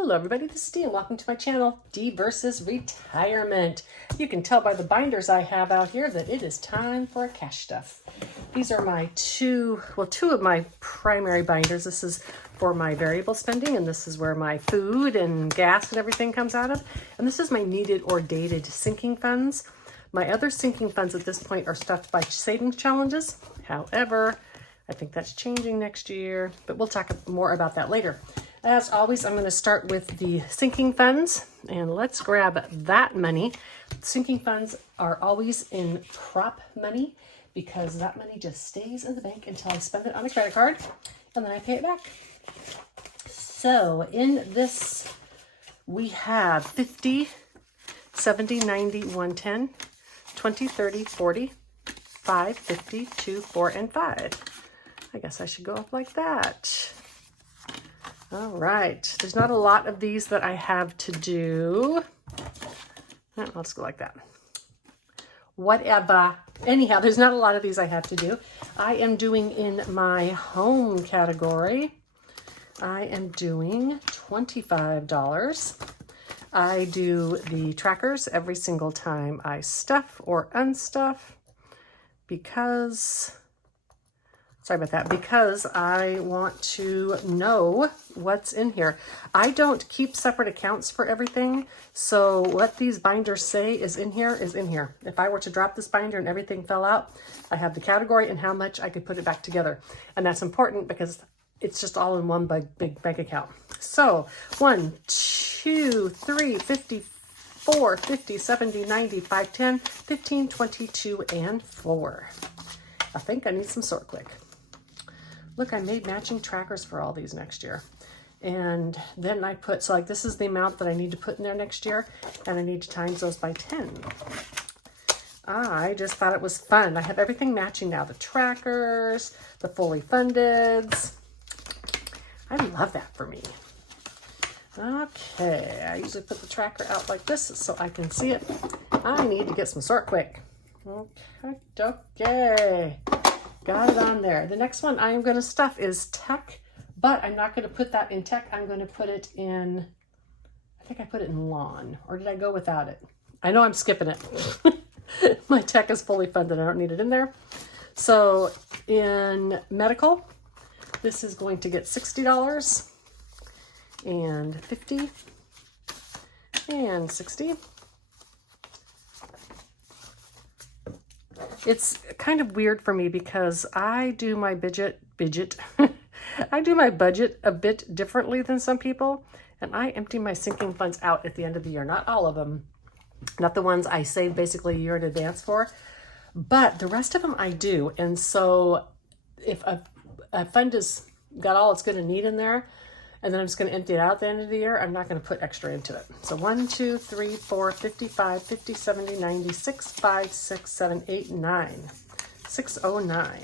Hello everybody, this is Dee and welcome to my channel, Dee versus Retirement. You can tell by the binders I have out here that it is time for a cash stuff. These are my two of my primary binders. This is for my variable spending and this is where my food and gas and everything comes out of. And this is my needed or dated sinking funds. My other sinking funds at this point are stuffed by savings challenges. However, I think that's changing next year, but we'll talk more about that later. As always, I'm going to start with the sinking funds, and let's grab that money. Sinking funds are always in prop money because that money just stays in the bank until I spend it on a credit card, and then I pay it back. So in this, we have 50, 70, 90, 110, 20, 30, 40, 5, 50, 2, 4, and 5. I guess I should go up like that. All right, there's not a lot of these that I have to do. Let's go like that. Whatever. Anyhow, there's not a lot of these I have to do. I am doing in my home category, I am doing $25. I do the trackers every single time I stuff or unstuff because I want to know what's in here. I don't keep separate accounts for everything, so what these binders say is in here is in here. If I were to drop this binder and everything fell out, I have the category and how much I could put it back together. And that's important because it's just all in one big bank account. So 1, 2, 3, 54, 50, 70, 90, 5, 10, 15, 22, and 4. I think I need some sort quick. Look, I made matching trackers for all these next year. And then I put, so like this is the amount that I need to put in there next year, and I need to times those by 10. I just thought it was fun. I have everything matching now. The trackers, the fully fundeds. I love that for me. Okay, I usually put the tracker out like this so I can see it. I need to get some sort quick. Okay. Got it on there. The next one I am going to stuff is tech, but I'm not going to put that in tech. I'm going to put it in, I think I put it in lawn, or did I go without it? I know I'm skipping it. My tech is fully funded. I don't need it in there. So in medical, this is going to get $60 and $50 and $60. It's kind of weird for me because I do my I do my budget a bit differently than some people, and I empty my sinking funds out at the end of the year. Not all of them, not the ones I save basically a year in advance for, but the rest of them I do. And so if a fund has got all it's going to need in there, and then I'm just going to empty it out at the end of the year, I'm not going to put extra into it. So 1, 2, 3, 4, 55, 50, 70, 90, 6, 5, 6, 7, 8, 9. 609.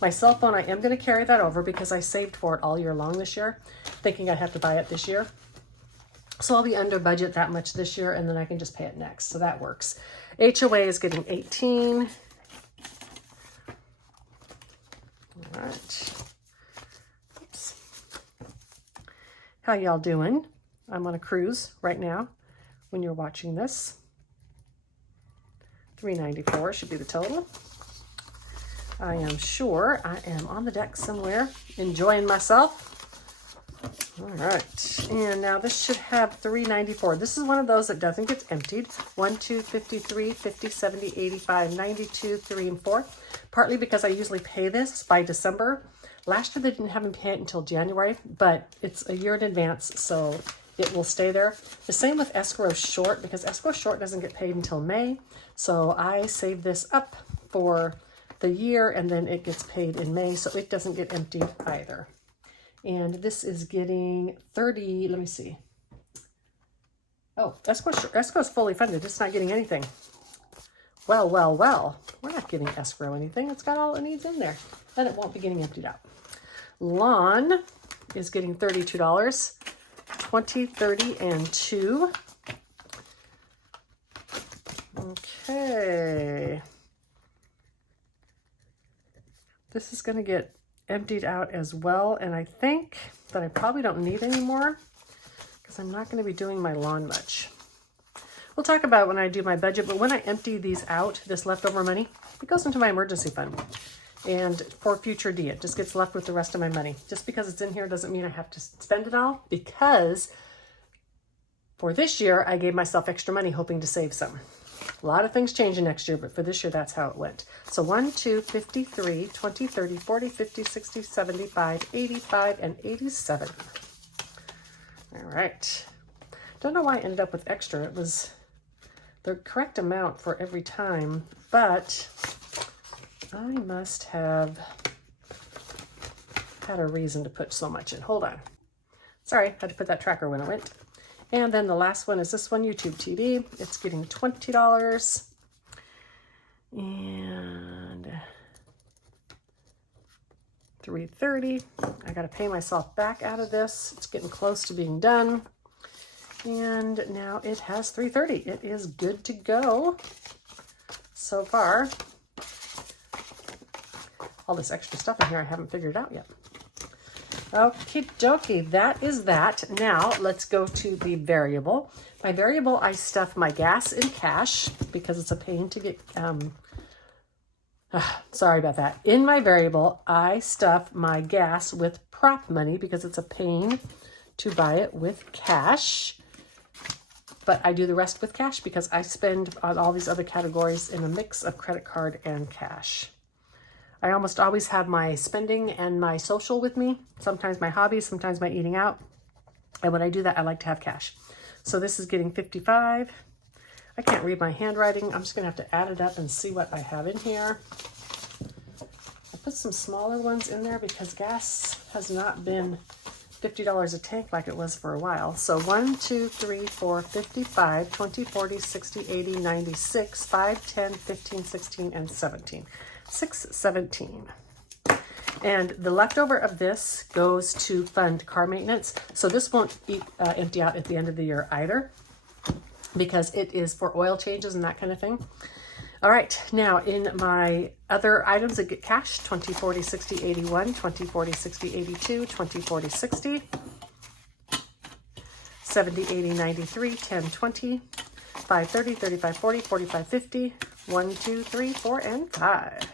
My cell phone, I am going to carry that over because I saved for it all year long this year, thinking I'd have to buy it this year. So I'll be under budget that much this year, and then I can just pay it next. So that works. HOA is getting 18. All right. How y'all doing? I'm on a cruise right now when you're watching this. $394 should be the total. I am sure I am on the deck somewhere enjoying myself. All right, and now this should have $394. This is one of those that doesn't get emptied. 1, 2, 53, 50, 70, 85, 92, 3, and 4. Partly because I usually pay this by December. Last year they didn't have me pay it until January, but it's a year in advance, so it will stay there. The same with escrow short, because escrow short doesn't get paid until May. So I save this up for the year and then it gets paid in May, so it doesn't get emptied either. And this is getting 30, let me see. Oh, escrow is fully funded. It's not getting anything. Well. We're not getting escrow anything. It's got all it needs in there. Then it won't be getting emptied out. Lawn is getting $32. 20, 30, and 2. Okay. This is going to get emptied out as well, and I think that I probably don't need any more. because I'm not going to be doing my lawn much. We'll talk about it when I do my budget, but when I empty these out, this leftover money, it goes into my emergency fund. And for future D, it just gets left with the rest of my money. Just because it's in here doesn't mean I have to spend it all, because for this year, I gave myself extra money hoping to save some. A lot of things changing next year, but for this year, that's how it went. So 1, 2, 53, 20, 30, 40, 50, 60, 75, 85, and 87. All right. Don't know why I ended up with extra. It was the correct amount for every time, but I must have had a reason to put so much in. Hold on. Sorry, had to put that tracker when it went. And then the last one is this one, YouTube TV. It's getting $20. And $3.30. I got to pay myself back out of this. It's getting close to being done. And now it has $3.30. It is good to go so far. All this extra stuff in here I haven't figured out yet. Okie dokie, that is that. Now let's go to the variable. My variable, I stuff my gas in cash because it's a pain to get, sorry about that. In my variable, I stuff my gas with prop money because it's a pain to buy it with cash. But I do the rest with cash because I spend on all these other categories in a mix of credit card and cash. I almost always have my spending and my social with me, sometimes my hobbies, sometimes my eating out. And when I do that, I like to have cash. So this is getting 55. I can't read my handwriting. I'm just gonna have to add it up and see what I have in here. I put some smaller ones in there because gas has not been $50 a tank like it was for a while. So 1, 2, 3, 4, 55, 20, 40, 60, 80, 96, 5, 10, 15, 16, and 17. 617. And the leftover of this goes to fund car maintenance. So this won't empty out at the end of the year either, because it is for oil changes and that kind of thing. All right, now in my other items that get cash, 20, 40, 60, 81, 20, 40, 60, 82, 20, 40, 60, 70, 80, 93, 10, 20, 5, 30, 35, 40, 45, 50, 1, 2, 3, 4, and 5.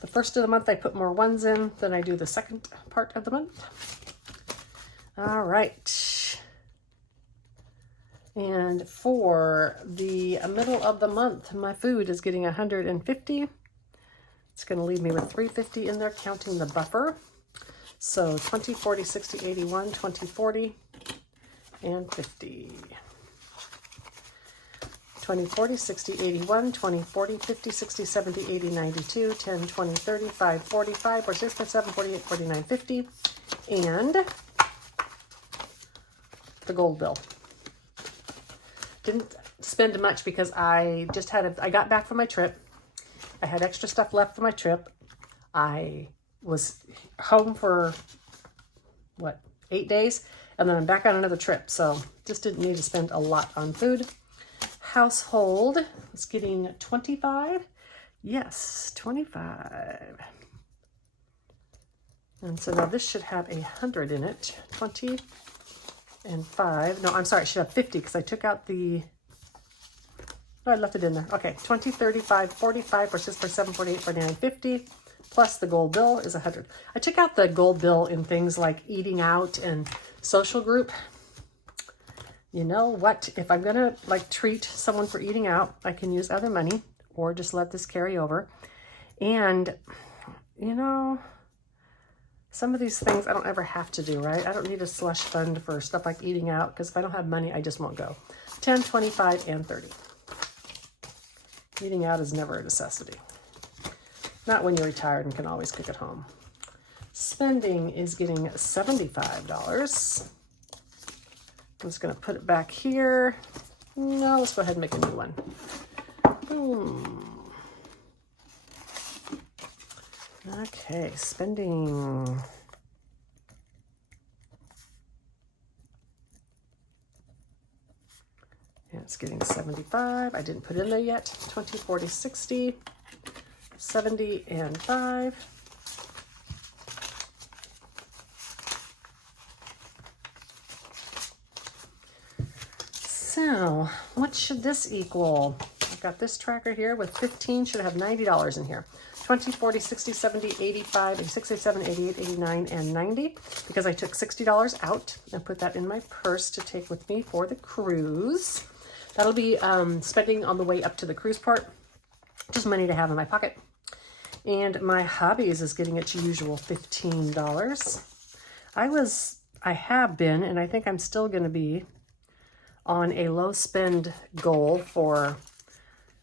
The first of the month, I put more ones in than I do the second part of the month. All right. And for the middle of the month, my food is getting 150. It's going to leave me with 350 in there, counting the buffer. So 20, 40, 60, 81, 20, 40, and 50. 20, 40, 60, 81, 20, 40, 50, 60, 70, 80, 92, 10, 20, 35, 45, 46, 47, 48, 49, 50, and the gold bill. Didn't spend much because I just I got back from my trip. I had extra stuff left for my trip. I was home for, 8 days? And then I'm back on another trip. So just didn't need to spend a lot on food. Household is getting 25. Yes, 25. And so now this should have 100 in it. 20 and 5. No, I'm sorry, it should have 50 because I took out the, I left it in there. Okay, 20, 35, 45, 46, 47, 48, 49, 50. Plus the gold bill is 100. I took out the gold bill in things like eating out and social group. You know what, if I'm gonna treat someone for eating out, I can use other money or just let this carry over. And you know, some of these things I don't ever have to do, right? I don't need a slush fund for stuff like eating out because if I don't have money, I just won't go. 10, 25, and 30. Eating out is never a necessity. Not when you're retired and can always cook at home. Spending is getting $75. I'm just going to put it back here. No, let's go ahead and make a new one. Okay, spending. Yeah, it's getting 75. I didn't put in there yet. 20, 40, 60, 70, and 5. So what should this equal? I've got this tracker here with 15, should have $90 in here. 20, 40, 60, 70, 85, 67, 88, 89, and 90, because I took $60 out and put that in my purse to take with me for the cruise. That'll be spending on the way up to the cruise port. Just money to have in my pocket. And my hobbies is getting its usual $15. I have been, and I think I'm still going to be on a low spend goal for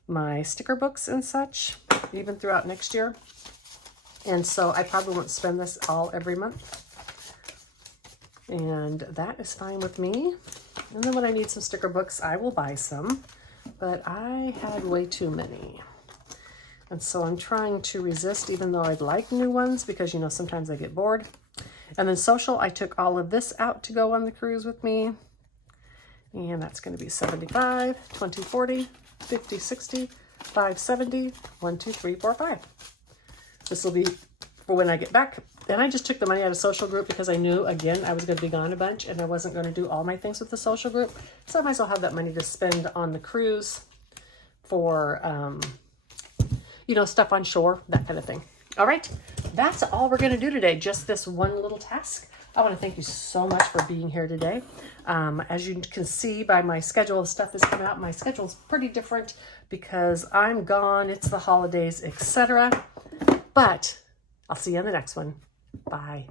my sticker books and such, even throughout next year. And so I probably won't spend this all every month. And that is fine with me. And then when I need some sticker books, I will buy some, but I had way too many. And so I'm trying to resist, even though I'd like new ones, because, you know, sometimes I get bored. And then social, I took all of this out to go on the cruise with me. And that's going to be 75, 20, 40, 50, 60, 5, 70, 1, 2, 3, 4, 5. This will be for when I get back. And I just took the money out of social group because I knew, again, I was going to be gone a bunch and I wasn't going to do all my things with the social group. So I might as well have that money to spend on the cruise for, you know, stuff on shore, that kind of thing. All right, that's all we're going to do today. Just this one little task. I want to thank you so much for being here today. As you can see by my schedule of stuff that's coming out, my schedule is pretty different because I'm gone, it's the holidays, etc. But I'll see you on the next one. Bye.